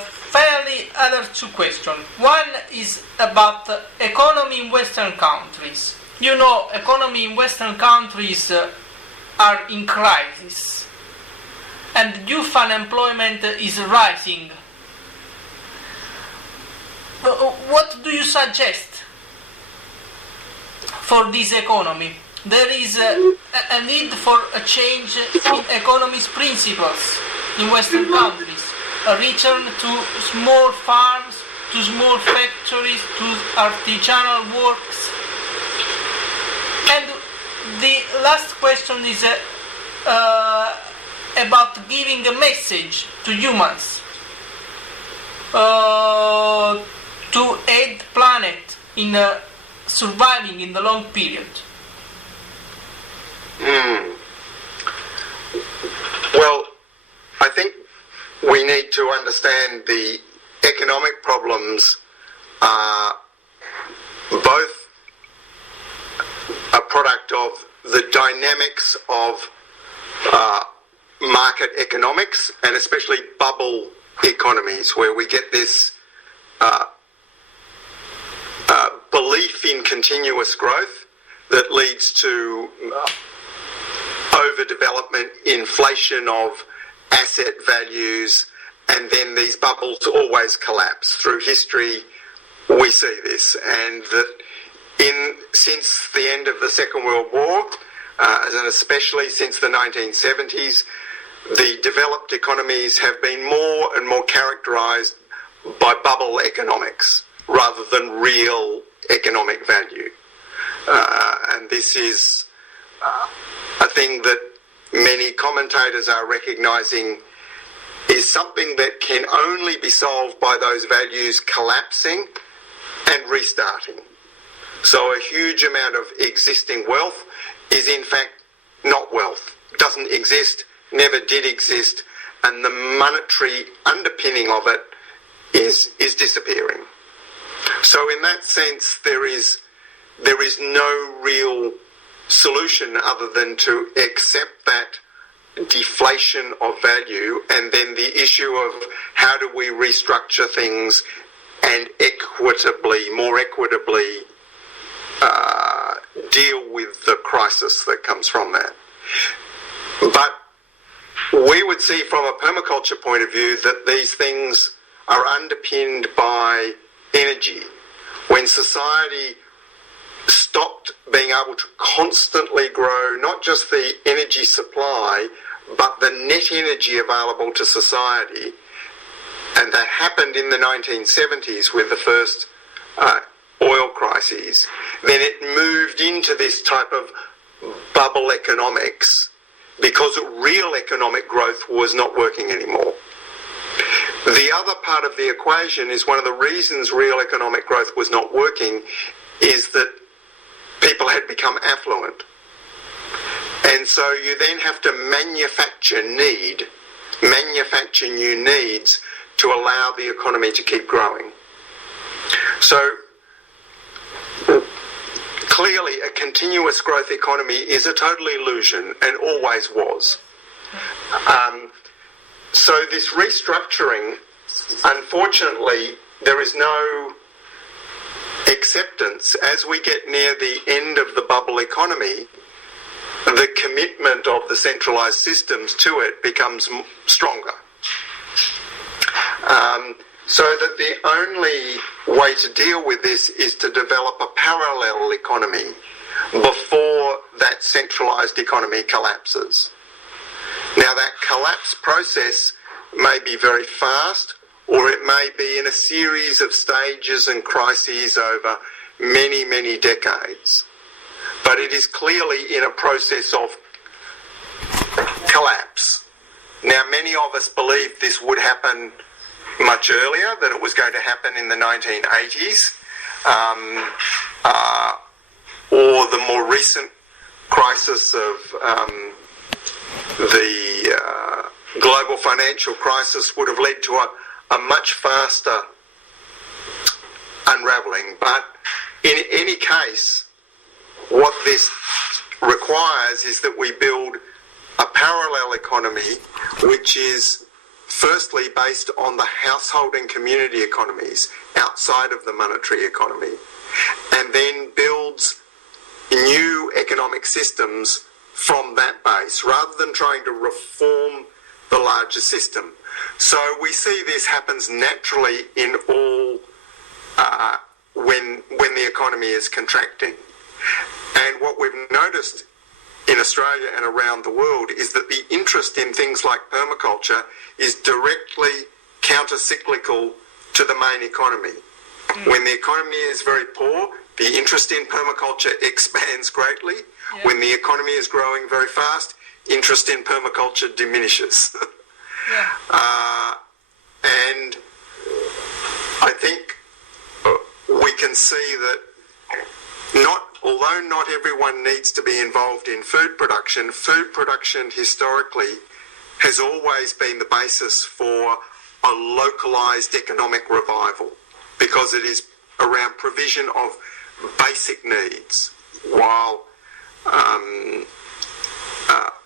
finally, other two questions. One is about economy in Western countries. You know, economy in Western countries are in crisis, and youth unemployment is rising. What do you suggest for this economy? There is a need for a change in economy's principles in Western countries. A return to small farms, to small factories, to artisanal works. And the last question is about giving a message to humans to aid planet in surviving in the long period. Well, I think we need to understand the economic problems are both a product of the dynamics of market economics, and especially bubble economies, where we get this belief in continuous growth that leads to overdevelopment, inflation of asset values, and then these bubbles always collapse. Through history, we see this, and that since the end of the Second World War, and especially since the 1970s, the developed economies have been more and more characterised by bubble economics rather than real economic value. And this is a thing that many commentators are recognising is something that can only be solved by those values collapsing and restarting. So a huge amount of existing wealth is in fact not wealth, doesn't exist, never did exist, and the monetary underpinning of it is disappearing. So in that sense, there is no real solution other than to accept that deflation of value, and then the issue of how do we restructure things and more equitably deal with the crisis that comes from that. But we would see from a permaculture point of view that these things are underpinned by energy. When society stopped being able to constantly grow not just the energy supply, but the net energy available to society, and that happened in the 1970s with the first oil crises, then it moved into this type of bubble economics because real economic growth was not working anymore. The other part of the equation is one of the reasons real economic growth was not working is that people had become affluent. And so you then have to manufacture new needs to allow the economy to keep growing. So clearly a continuous growth economy is a total illusion and always was. So this restructuring, unfortunately, there is no acceptance. As we get near the end of the bubble economy, the commitment of the centralised systems to it becomes stronger. So that the only way to deal with this is to develop a parallel economy before that centralised economy collapses. Now that collapse process may be very fast, or it may be in a series of stages and crises over many, many decades. But it is clearly in a process of collapse. Now, many of us believe this would happen much earlier, that it was going to happen in the 1980s, or the more recent crisis of the global financial crisis would have led to a much faster unravelling. But in any case, what this requires is that we build a parallel economy which is firstly based on the household and community economies outside of the monetary economy, and then builds new economic systems from that base, rather than trying to reform the larger system. So we see this happens naturally in all when the economy is contracting. And what we've noticed in Australia and around the world is that the interest in things like permaculture is directly counter-cyclical to the main economy. When the economy is very poor, the interest in permaculture expands greatly. Yeah. When the economy is growing very fast, interest in permaculture diminishes. Yeah. And I think we can see that although not everyone needs to be involved in food production historically has always been the basis for a localised economic revival, because it is around provision of basic needs, while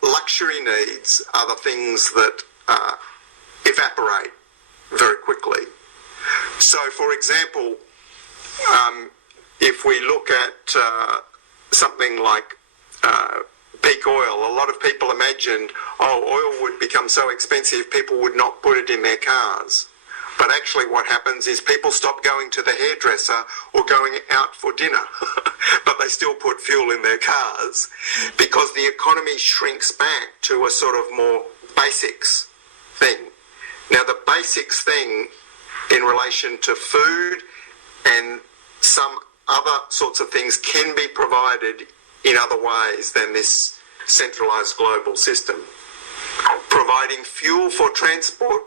luxury needs are the things that evaporate very quickly. So, for example, if we look at something like peak oil, a lot of people imagined, oil would become so expensive people would not put it in their cars. But actually what happens is people stop going to the hairdresser or going out for dinner, but they still put fuel in their cars, because the economy shrinks back to a sort of more basics thing. Now, the basics thing in relation to food and some other sorts of things can be provided in other ways than this centralised global system. Providing fuel for transport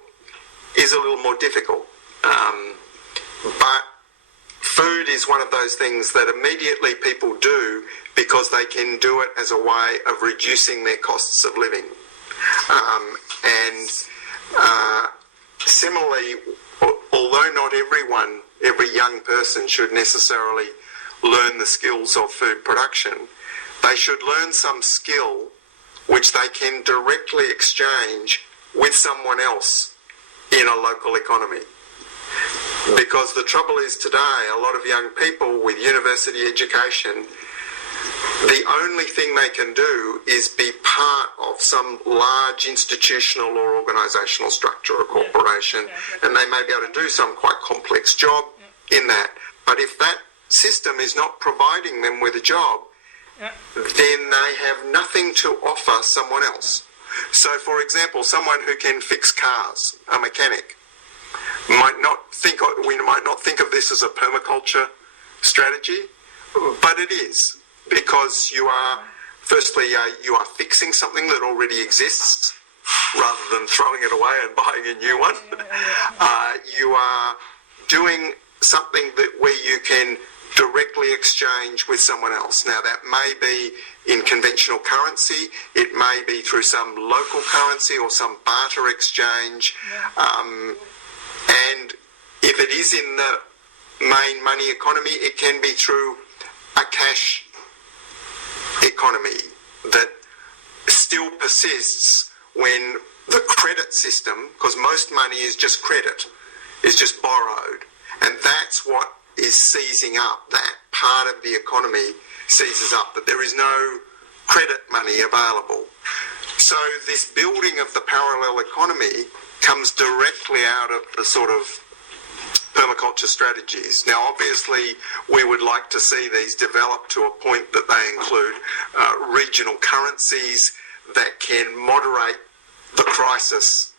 is a little more difficult, but food is one of those things that immediately people do because they can do it as a way of reducing their costs of living. Similarly, although not every young person should necessarily learn the skills of food production, they should learn some skill which they can directly exchange with someone else in a local economy. Because the trouble is today, a lot of young people with university education, the only thing they can do is be part of some large institutional or organisational structure or corporation, and they may be able to do some quite complex job in that. But if that system is not providing them with a job, then they have nothing to offer someone else. So, for example, someone who can fix cars, a mechanic, we might not think of this as a permaculture strategy, but it is, because you are fixing something that already exists rather than throwing it away and buying a new one. You are doing something where you can directly exchange with someone else. Now, that may be in conventional currency, it may be through some local currency or some barter exchange, and if it is in the main money economy, it can be through a cash economy that still persists when the credit system, because most money is just credit, is just borrowed, and that's what is seizing up, that part of the economy seizes up, that there is no credit money available. So this building of the parallel economy comes directly out of the sort of permaculture strategies. Now, obviously, we would like to see these develop to a point that they include regional currencies that can moderate the crisis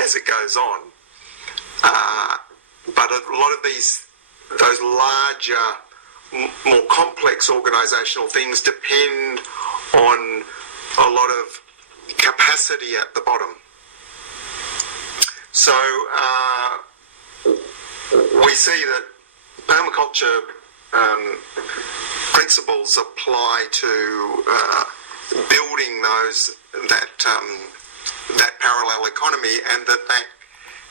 as it goes on. But a lot of those larger, more complex organisational things depend on a lot of capacity at the bottom. So we see that permaculture principles apply to building that parallel economy, and that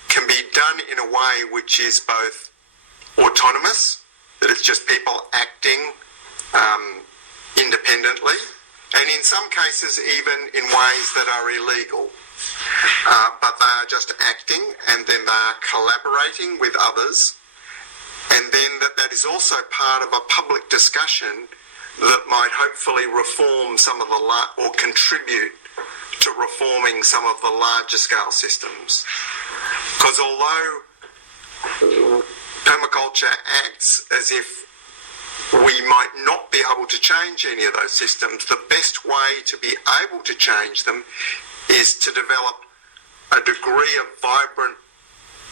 can be done in a way which is both autonomous, that it's just people acting independently and in some cases even in ways that are illegal. But they are just acting, and then they are collaborating with others, and then that is also part of a public discussion that might hopefully reform some of the or contribute to reforming some of the larger scale systems. Because although permaculture acts as if we might not be able to change any of those systems, the best way to be able to change them is to develop a degree of vibrant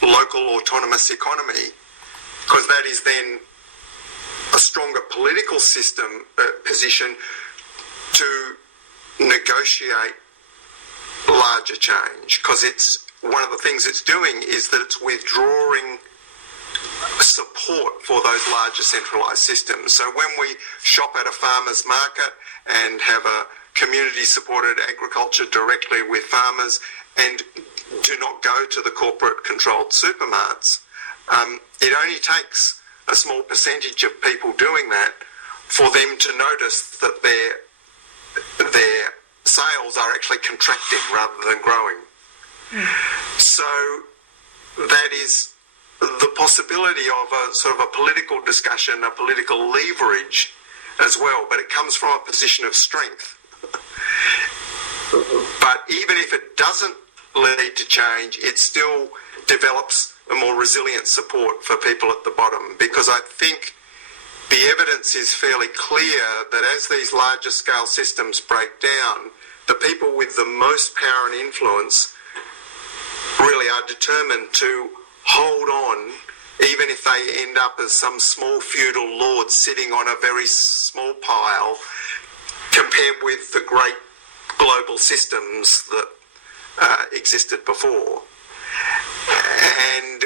local autonomous economy, because that is then a stronger political system position to negotiate larger change, because it's one of the things it's doing is that it's withdrawing support for those larger centralised systems. So when we shop at a farmer's market and have a community-supported agriculture directly with farmers and do not go to the corporate-controlled supermarkets, it only takes a small percentage of people doing that for them to notice that their sales are actually contracting rather than growing. So that is the possibility of a sort of a political discussion, a political leverage as well, but it comes from a position of strength. But even if it doesn't lead to change, it still develops a more resilient support for people at the bottom, because I think the evidence is fairly clear that as these larger scale systems break down, the people with the most power and influence really are determined to hold on, even if they end up as some small feudal lord sitting on a very small pile, compared with the great global systems that existed before. And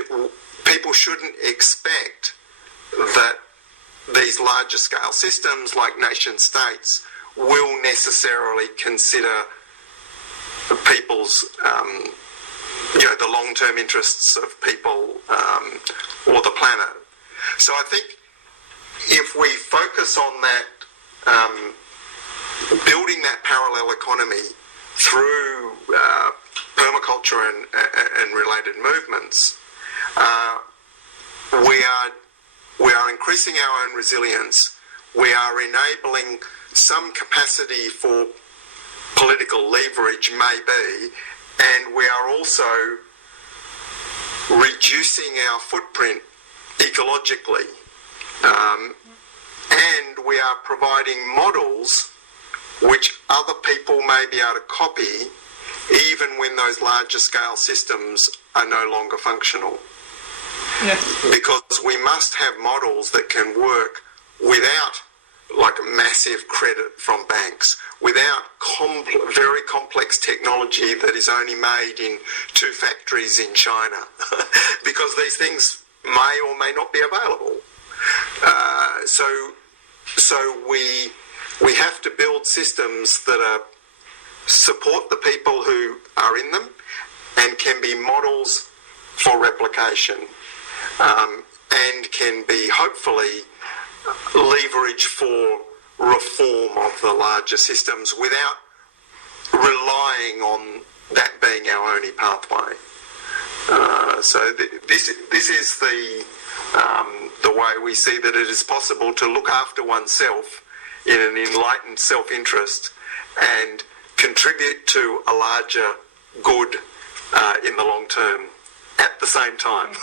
people shouldn't expect that these larger scale systems like nation states will necessarily consider people's the long-term interests of people or the planet. So I think if we focus on that, building that parallel economy through permaculture and related movements, we are increasing our own resilience. We are enabling some capacity for political leverage, maybe, and we are also reducing our footprint ecologically. And we are providing models which other people may be able to copy, even when those larger scale systems are no longer functional. Yes. Because we must have models that can work without like massive credit from banks, without very complex technology that is only made in 2 factories in China, because these things may or may not be available. So we have to build systems that support the people who are in them and can be models for replication, and can be hopefully leverage for reform of the larger systems without relying on that being our only pathway. So this is the way we see that it is possible to look after oneself in an enlightened self-interest and contribute to a larger good in the long term at the same time.